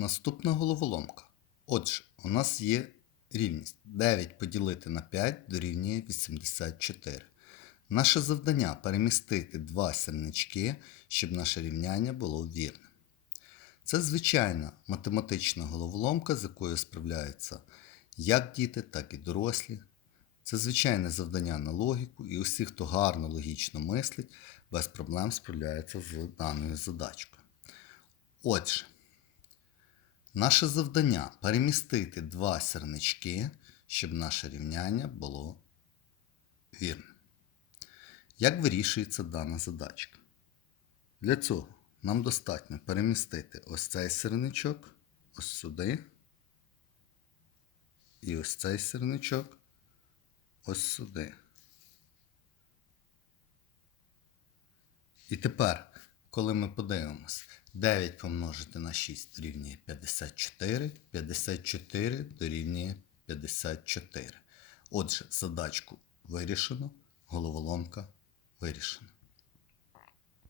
Наступна головоломка. Отже, у нас є рівність 9 поділити на 5 дорівнює 84. Наше завдання перемістити два сірнички, щоб наше рівняння було вірним. Це звичайна математична головоломка, з якою справляються як діти, так і дорослі. Це звичайне завдання на логіку, і усі, хто гарно логічно мислить, без проблем справляється з даною задачкою. Отже, наше завдання перемістити два сірнички, щоб наше рівняння було вірним. Як вирішується дана задачка? Для цього нам достатньо перемістити ось цей сірничок ось сюди. І ось цей сірничок ось сюди. І тепер, коли ми подивимось, 9 помножити на 6 дорівнює 54, 54 дорівнює 54. Отже, задачку вирішено, головоломка вирішена.